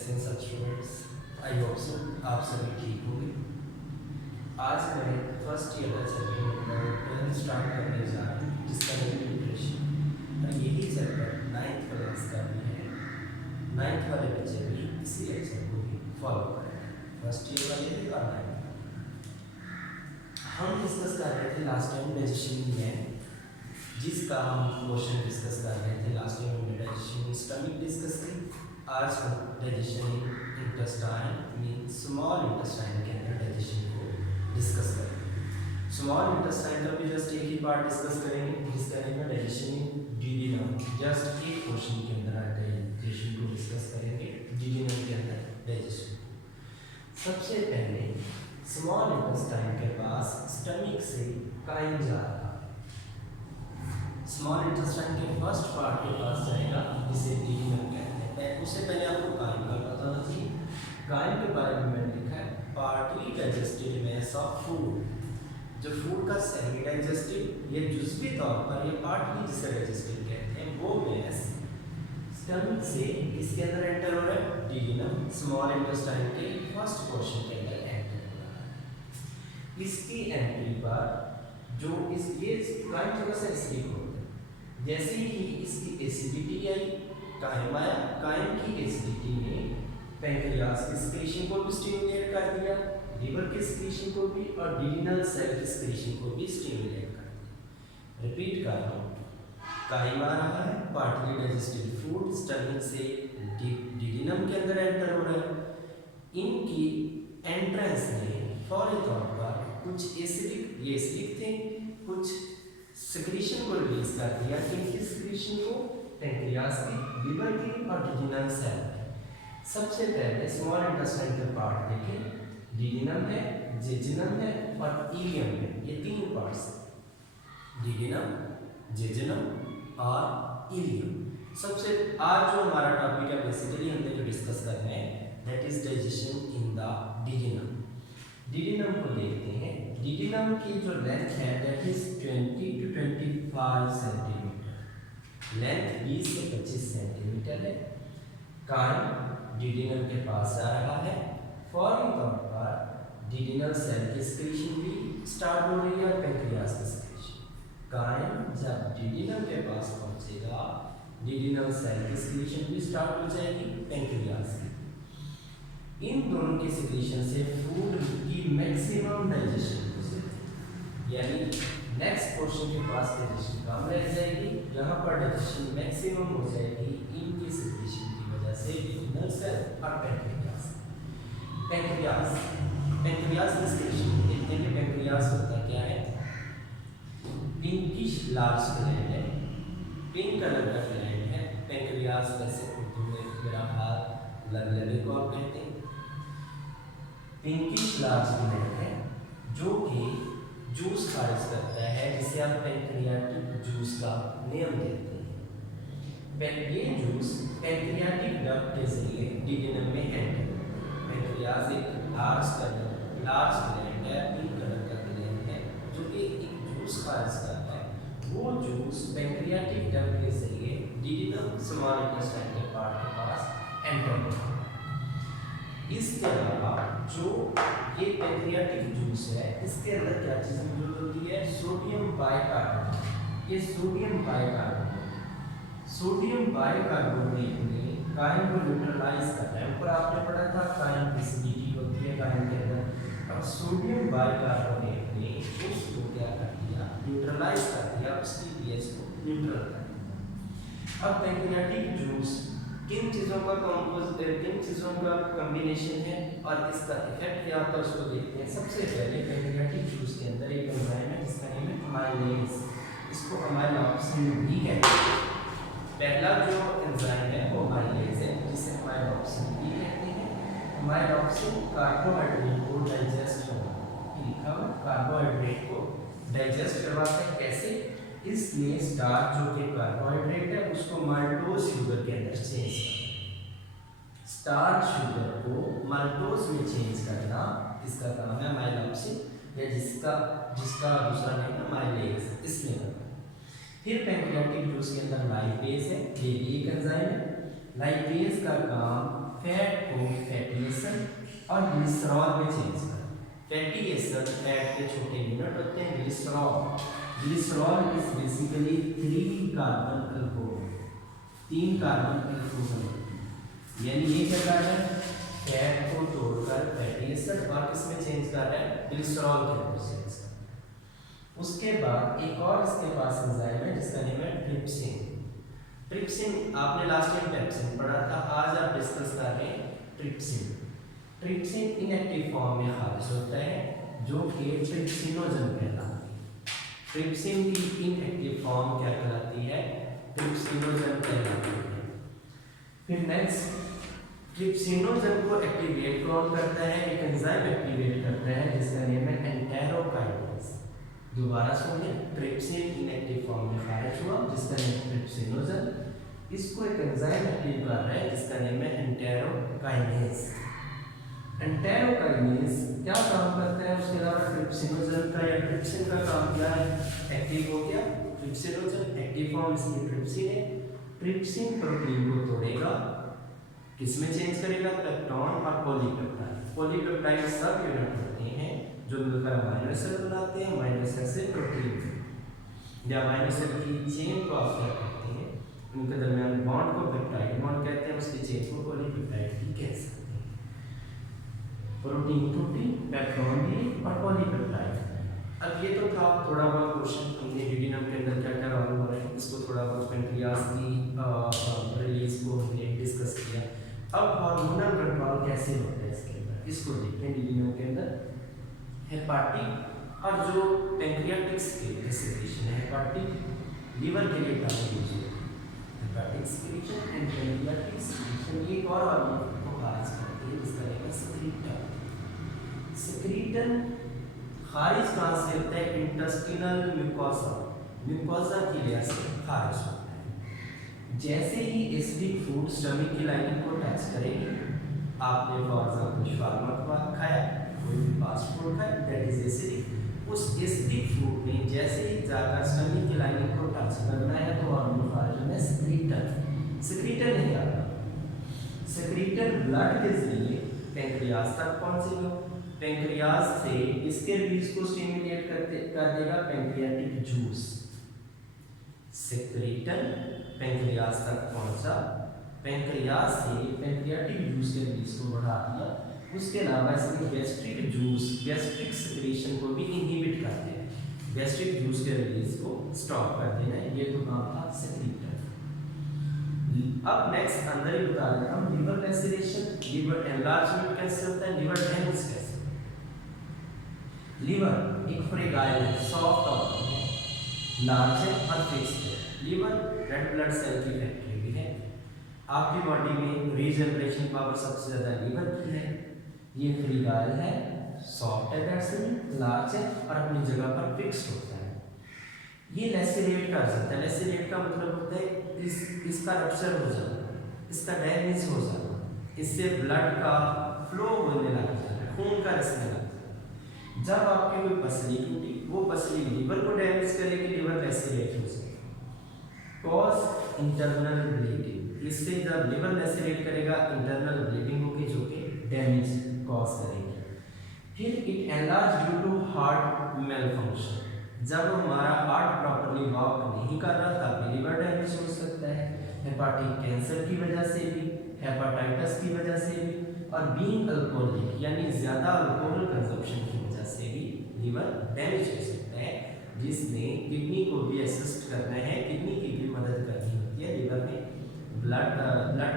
कैसे हैं सब स्टूडेंट्स। आई होप सो आप सभी ठीक होंगे। आज मैं फर्स्ट ईयर का चैप्टर नंबर 12 स्टार्ट करने जा रहा हूँ, जिसका नाम है न्यूट्रिशन। और यही चैप्टर 9th क्लास का भी है। 9th वाले बच्चे भी इसी लेक्चर को भी फॉलो करेंगे। फर्स्ट ईयर वाले भी और 9th हम डिस्कस कर रहे थे लास्ट टाइम डाइजेशन में, जिसका हम क्वेश्चन डिस्कस कर रहे थे। लास्ट टाइम हमने डाइजेशन स्टमक डिस्कस की। आज हम digestion intestine mean small intestine के अंदर डाइजेशन को डिस्कस करेंगे। स्मॉल इंटेस्टाइन का भी जस्ट एक ही पार्ट डिस्कस करेंगे, जिसका नाम है डाइजेशन इन ड्यूडेनम। जस्ट एक क्वेश्चन के अंदर डाइजेशन को डिस्कस करेंगे, ड्यूडेनम के अंदर डाइजेशन को। सबसे पहले स्मॉल इंटेस्टाइन के पास स्टमक से काइम जा रहा है। स्मॉल इंटेस्टाइन के फर्स्ट पार्ट के पास जाएगा, जिसे ड्यूडेनम कहते हैं। उससे पहले आपको काइम का पता होना चाहिए। काइम के बारे में मैंने लिखा है partly digested mass of food. जो फूड का सेमी डाइजेस्टेड या जुज़वी तौर पर या पार्टली जिसे डाइजेस्टेड कहते हैं, वो मैस स्टमक से इसके अंदर एंटर हो रहा है। ड्यूडेनम स्मॉल इंटेस्टाइन के फर्स्ट पोर्शन के अंदर एंटर हो रहा है। इसकी एंट्री पर जो ये काइम थोड़ा सा एसिडिक होता है। जैसे ही इसकी एसिडिटी आई, काइम आया, काइम की एसिडिटी ने पैंक्रियास की सिक्रीशन को भी स्टिमुलेट कर दिया, लिवर की सिक्रीशन को भी, और ड्यूडेनल सेल की सिक्रीशन को भी स्टिमुलेट कर दिया। रिपीट कर रहा हूँ, काइम आ रहा है, पार्टली डाइजेस्टेड फूड स्टमक से ड्यूडेनम के अंदर एंटर हो रहा है। इनकी एंट्रेंस ने फौरी तौर पर कुछ एसिडिक थे, कुछ सिक्रीशन को रिलीज कर दिया। किनकी सिक्रीशन को? पैंक्रियास की, लिवर की और ड्यूडेनल सेल की। सबसे पहले स्मॉल इंटेस्टाइन के पार्ट देखें। ड्यूडेनम है, जेजुनम है और इलियम है। ये तीन पार्ट्स हैं, ड्यूडेनम, जेजुनम और इलियम। सबसे आज जो हमारा टॉपिक है, बेसिकली हमने जो डिस्कस करना है, that is digestion in the duodenum. Duodenum को देखते हैं। ड्यूडेनम की जो लेंथ है that is 20 to 25 centimetre. Length 20 से 25 सेंटीमीटर है। काइम ड्यूडेनम के पास आ रहा है। फौरी तौर पर ड्यूडेनल सेल की सिक्रीशन भी स्टार्ट हो रही है और पैंक्रियास की सिक्रीशन। काइम जब ड्यूडेनम के पास पहुंचेगा, ड्यूडेनल सेल की सिक्रीशन भी स्टार्ट हो जाएगी, पैंक्रियास की। इन दोनों की सिक्रीशन से फूड की मैक्सिमम डाइजेशन हो जाएगी, यानी नेक्स्ट पोर्शन के पास डाइजेशन कम रह जाएगी, यहाँ पर डाइजेशन मैक्सिमम हो जाएगी इनकी सिक्रीशन की वजह से, ड्यूडेनल सेल और पैंक्रियास। पैंक्रियास की सिक्रीशन देखते हैं कि पैंक्रियास होता क्या है। पिंकिश लार्ज ग्लैंड है, पिंक कलर का ग्लैंड है। पैंक्रियास वैसे उर्दू में मेरा हाथ लबलबे को आप कहते हैं। पिंकिश लार्ज ग्लैंड है जो कि जूस खारिज करता है, जिसे आप पैंक्रियाटिक जूस का नेम देते हैं। ये जूस पैंक्रियाटिक डक्ट के जरिए ड्यूडेनम में एंटर होता है। पैंक्रियास एक लार्ज ग्लैंड है, पिंक कलर का ग्लैंड है, जो कि एक जूस खारिज करता है। वो जूस पैंक्रियाटिक डक्ट के जरिए ड्यूडेनम स्मॉल इंटेस्टाइन के पार्ट के पास एंटर होता है। इसके अलावा जो ये पैंक्रियाटिक जूस है, इसके अंदर क्या चीज़ मौजूद होती है? Sodium bicarbonate. ये सोडियम बाइकार्बोनेट ने काइम को न्यूट्रलाइज करता है। ऊपर आपने पढ़ा था काइम की एसिडिटी होती है काइम के अंदर, और सोडियम बाइकार्बोनेट ने उसको क्या कर दिया? न्यूट्रलाइज कर दिया, उसकी पीएच को न्यूट्रल कर दिया। अब पैंक्रियाटिक जूस किन चीज़ों का कॉम्बिनेशन है और इसका इफेक्ट क्या होता है उसको देखते हैं। सबसे पहले पैंक्रियाटिक जूस के अंदर एक एंजाइम है जिसका नाम है अमाइलेज। इसको अमाइलॉक्सिन भी कहते हैं। पहला जो एंजाइम है वो अमाइलेज है, जिसे अमाइलॉक्सिन भी कहते हैं। अमाइलॉक्सिन कार्बोहाइड्रेट को डाइजेस्ट लिखा हुआ कार्बोहाइड्रेट को डाइजेस्ट करवाता है। कैसे? इसलिए स्टार्च जो कि कार्बोहाइड्रेट है उसको माल्टोज शुगर के अंदर चेंज करना। स्टार्च शुगर को माल्टोज में चेंज करना इसका काम है अमाइलॉक्सिन, या जिसका दूसरा नाम है अमाइलेज, इसमें करना। फिर पैंक्रियाटिक जूस के अंदर लाइपेज है, ये भी एक एंजाइम है। लाइपेज का काम फैट को फैटी एसिड और ग्लिसरॉल में चेंज करना। फैटी एसिड फैट के छोटे यूनिट होते हैं। Glycerol is basically 3 carbon alcohol, 3 carbon alcohol, यानी ये क्या कर रहा है, फैट को तोड़कर फैटी एसिड और किसमें चेंज कर रहा है, ग्लिसरॉल के अंदर चेंज कर रहा है। उसके बाद एक और इसके पास एंजाइम है जिसका नेम है ट्रिप्सिन। ट्रिप्सिन आपने लास्ट टाइम पेप्सिन पढ़ा था, आज आप डिस्कस कर रहे हैं ट्रिप्सिन। ट्रिप्सिन इनएक्टिव फॉर्म में खारिज होता है जो कि ट्रिप्सिनोजन कहलाती है। ट्रिप्सिन की इनएक्टिव फॉर्म क्या कहलाती है, ट्रिप्सिनोजन कहलाती है। फिर नेक्स्ट, ट्रिप्सिनोजन को एक्टिवेट कौन करता है, एक एंजाइम एक्टिवेट करता है जिसका नेम है एंटेरोकाइनेज। दोबारा सुनिए, ट्रिप्सिन इनएक्टिव फॉर्म में खारिज हुआ जिसका नेम है ट्रिप्सिनोजन, इसको एक एंजाइम एक्टिव कर रहा है जिसका नेम है एंटेरोकाइनेज। एंटेरोकाइनेज क्या काम करता है, उसके अलावा ट्रिप्सिनोजन का या ट्रिप्सिन का काम क्या है, एक्टिव हो गया ट्रिप्सिनोजन, एक्टिव फॉर्म इसमें ट्रिप्सिन है। ट्रिप्सिन प्रोटीन को तोड़ेगा, किसमें चेंज करेगा, पेप्टोन और पॉलीपेप्टाइड। पॉलीपेप्टाइड सब यूनिट होते हैं जो मिलकर अमीनो एसिड बनाते हैं। अमीनो एसिड से प्रोटीन या अमीनो एसिड की चेन को आप क्या कहते हैं, उनके दरमियान बॉन्ड को पेप्टाइड बॉन्ड कहते हैं, उसकी चेन को पॉलीपेप्टाइड भी कह सकते हैं। प्रोटीन पेप्टोन भी और पॉलीपेप्टाइड। अब ये तो था थोड़ा बहुत क्वेश्चन, हमने ड्यूडेनम के अंदर क्या क्या रोल हो रहा है इसको थोड़ा बहुत पेंक्रियाज की रिलीज को हमने डिस्कस किया। अब हार्मोनल कंट्रोल कैसे होता है इसके अंदर, इसको देखते हैं। ड्यूडेनम के अंदर हेपाटिक और जो पेंक्रियाटिक सेक्रेशन है, हेपाटिक लीवर के लिए टर्म यूज होता है, hepatic secretion and pancreatic secretion. ये एक और हार्मोन को खारिज करती है जिसका नाम है सेक्रीटन। सेक्रीटन खारिज कहाँ से होता है, इंटेस्टिनल म्यूकोसा, म्यूकोसा की लेयर से खारिज होता है। जैसे ही एसिडिक फूड स्टमक की लाइनिंग को टच करेगी, आपने फॉर एग्जांपल शार्मा खाया, कोई भी फास्ट फूड खाया दैट इज एसिडिक, उस एसिडिक फूड में जैसे ही जाकर स्टमक की लाइनिंग को टच करना है तो हार्मोन खारिज होना है सेक्रीटन। सेक्रीटन है क्या, सेक्रीटन ब्लड के जरिए पेंक्रियाज तक पहुंचेगा, पेंक्रियाज से इसके रिलीज को स्टिमुलेट कर देगा पेंक्रियाटिक जूस। सेक्रीटन पेंक्रियाज तक पहुंचा, पेंक्रियाज से पेंक्रियाटिक जूस के रिलीज को बढ़ा दिया, उसके अलावा इसने गैस्ट्रिक जूस, गैस्ट्रिक सेक्रेशन को भी इनहिबिट कर दिया, गैस्ट्रिक जूस के रिलीज को स्टॉप कर देना, ये तो काम था सेक्रीटन। अब नेक्स्ट अंदर ही बता देता हूँ, लिवर लैसेरेशन, लिवर एनलार्जमेंट कैसे होता है, लिवर डैमेज कैसे। लिवर एक फ्रेगाइल है, सॉफ्ट ऑर्गन है, लार्ज है और फिक्स्ड है। लिवर रेड ब्लड सेल की फैक्ट्री भी है। आपकी बॉडी में रीजनरेशन पावर सबसे ज़्यादा लिवर की है। ये फ्रेगाइल है, सॉफ्ट है, दैट्स मीन लार्ज है और अपनी जगह पर फिक्स्ड होता है। ये लैसेरेट कर सकता है, लैसेरेट का मतलब होता है इसका रप्चर हो जाना, इसका डैमेज हो जाना, इससे ब्लड का फ्लो होने लग जाता है, खून का रिसने लग जाता है। जब आपकी कोई पसली टूटी, वो पसली लीवर को डैमेज करेगी, लीवर लैसेरेट हो जाएगा, कॉज इंटरनल ब्लीडिंग। इससे जब लिवर लैसेरेट करेगा इंटरनल ब्लीडिंग होगी जो कि डैमेज कॉज करेगी। फिर it enlarge due to heart malfunction, जब हमारा हार्ट प्रॉपर्ली वर्क नहीं कर रहा तब लिवर डैमेज हो सकता है, हेपाटिक कैंसर की वजह से भी, हेपाटाइटिस की वजह से भी, और बीइंग अल्कोहलिक यानी ज़्यादा अल्कोहल कंजप्शन की वजह से भी लिवर डैमेज हो सकता है, जिसमें किडनी को भी असिस्ट करना है, किडनी की भी मदद करनी होती है लिवर में ब्लड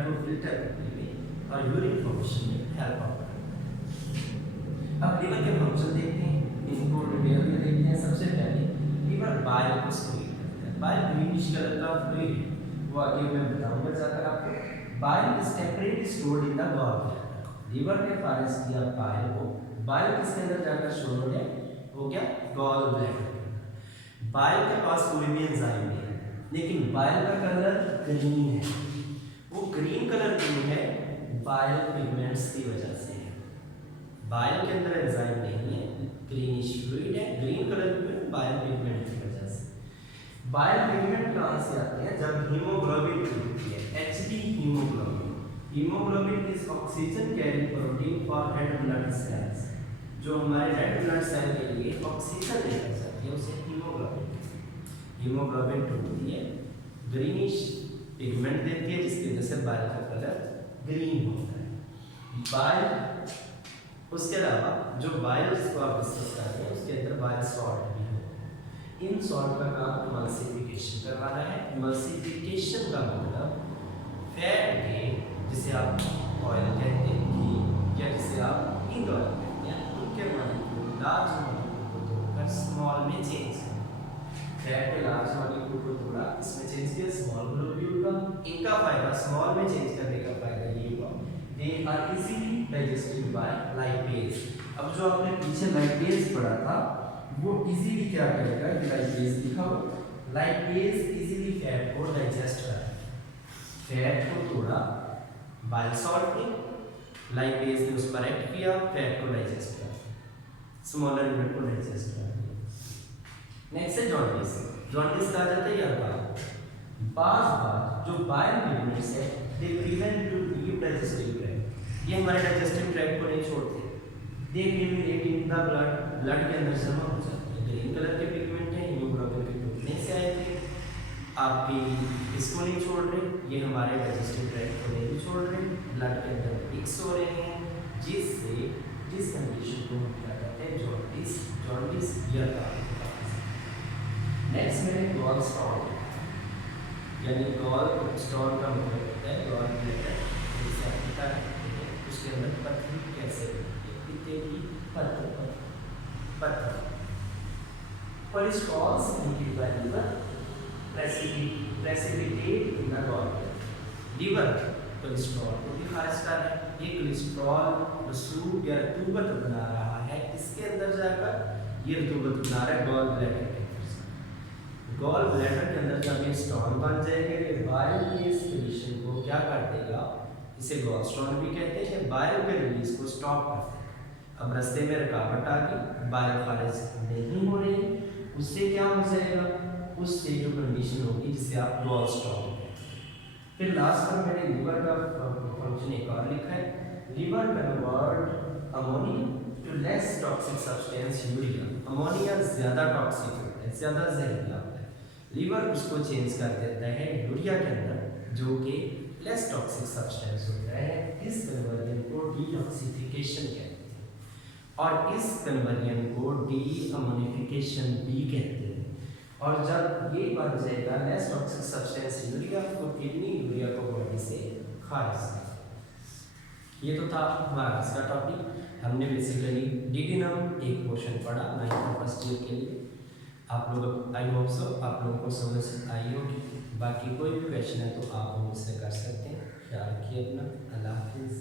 को फिल्टर करने में और यूरिन फॉर्मेशन में हेल्प करता है। अब लिवर के फंक्शन देखते हैं, इनको डिटेल में देखते हैं। सबसे पहले लिवर बाइल को स्क्रीन करता है, बाइल ग्रीनिश कलर का फ्लूइड, वो आगे मैं बताऊंगा जाकर आपको। Bile is temporary stored in the gall bladder, liver ने खारिज किया बाइल को, बाइल किसके अंदर जाकर स्टोर हो गया गॉल ब्लैडर। बाइल के पास कोई भी एंजाइम नहीं है, लेकिन बाइल का कलर ग्रीन है, वो ग्रीन कलर क्यों है, बाइल पिगमेंट्स की वजह से है। बाइल के अंदर एंजाइम नहीं है, ग्रीनिश फ्लूइड है, ग्रीन कलर में बाइल पिगमेंट की वजह से। बाइल पिगमेंट कहाँ से आते हैं? जब हीमोग्लोबिन होती है, Hb haemoglobin. Haemoglobin is oxygen carrying protein for red blood cells. जो हमारे रेड ब्लड सेल के लिए ऑक्सीजन लेकर जाती है उसे हीमोग्लोबिन। हीमोग्लोबिन टूटती है, ग्रीनिश पिगमेंट देती है जिसकी वजह से बाइल का कलर ग्रीन होता है। बाइल, उसके अलावा जो बाइल्स को आप डिस्कस कर रहे हैं उसके अंदर बाइल सॉल्ट भी होते हैं। इन सॉल्ट का काम इमल्सिफिकेशन करवाना है। इमल्सिफिकेशन का मतलब फैट के, जिसे आप ऑयल कहते हैं घी, या जिसे आप ईंद ऑयल कहते हैं, उनके मॉलिक्यूल लार्ज मॉलिक्यूल को तोड़कर स्मॉल में चेंज करना। फैट के लार्ज मॉलिक्यूल को तोड़ा, इसमें चेंज किया स्मॉल मॉलिक्यूल का। इनका फायदा, स्मॉल में चेंज करने का फायदा ये हुआ, they are easily digested by lipase. अब जो आपने पीछे लाइपेज पढ़ा था वो इजीली क्या करेगा, कि लाइपेज लिखा हो, लाइपेज इजीली फैट को डाइजेस्ट करेगा। फैट को तोड़ा बाइल सॉल्ट ने, लाइपेज ने उस पर एक्ट किया, फैट को डाइजेस्ट किया, स्मॉलर यूनिट को डाइजेस्ट किया। नेक्स्ट है जॉन्डिस। जॉन्डिस कहा जाता है या बार जो बाइल पिगमेंट्स है they prevent to leave digestive tract. ये हमारे डाइजेस्टिव ट्रैक्ट को नहीं छोड़ते, they accumulate in the blood, blood के अंदर जमा हो जाते हैं। ग्रीन कलर के पिगमेंट हैं, हीमोग्लोबिन के टूटने से आए थे। आपकी इसको नहीं छोड़ रहे, ये हमारे डाइजेस्टिव ट्रैक्ट को नहीं छोड़ रहे, ब्लड के अंदर मिक्स हो रहे हैं, जिससे जिस कंडीशन को हम क्या कहते हैं, जॉन्डिस। जॉन्डिस या नेक्स्ट में गॉल स्टोन, यानी गॉल स्टोन का मतलब होता है गॉल ब्लैडर, जिसे आप पिता कहते हैं, उसके अंदर पथरी कैसे बनती है, पित्ते की पथरी। Cholesterol secreted by liver precipitate in the gall bladder. Liver cholesterol को भी खारिज कर रहा है, ये कोलेस्ट्रॉल रसूख या रतूबत बना रहा है, इसके अंदर जाकर ये रतूबत बना रहा है गॉल ब्लैडर के। गॉल ब्लैडर के अंदर जब ये स्टोन बन जाएंगे, ये बाइल की इस कंडीशन को क्या कर देगा, इसे गॉल स्टोन भी कहते हैं, बाइल के रिलीज को स्टॉप कर देगा। अब रास्ते में रुकावट आ गई, बाइल खारिज नहीं हो रही, उससे क्या हो जाएगा, उससे जो कंडीशन होगी जिसे आप गॉल स्टोन कहते हैं। फिर लास्ट पर मैंने लीवर का फंक्शन एक और लिखा है, liver convert ammonia to less toxic substance urea. Ammonia ज़्यादा टॉक्सिक होता है, ज़्यादा जहरीला होता है, लीवर उसको चेंज कर देता है यूरिया के अंदर, जो कि लेस टॉक्सिक सब्सटेंस होता है। इस कन्वर्जन को डिटॉक्सिफिकेशन कहते हैं, और इस कन्वर्जन को डीअमोनिफिकेशन भी कहते हैं। और जब ये बन जाएगा लेस टॉक्सिक सब्सटेंस यूरिया, तो किडनी यूरिया को बॉडी से खारिज कर। ये तो था हमारा इसका टॉपिक। हमने बेसिकली डिडिनम एक पोर्शन पढ़ा 9th फर्स्ट ईयर के लिए। आप लोग, आई होप सो आप लोगों को समझ आई होगी। बाकी कोई भी क्वेश्चन है तो आप मुझसे कर सकते हैं। ख्याल रखिए अपना। अल्लाह हाफिज़।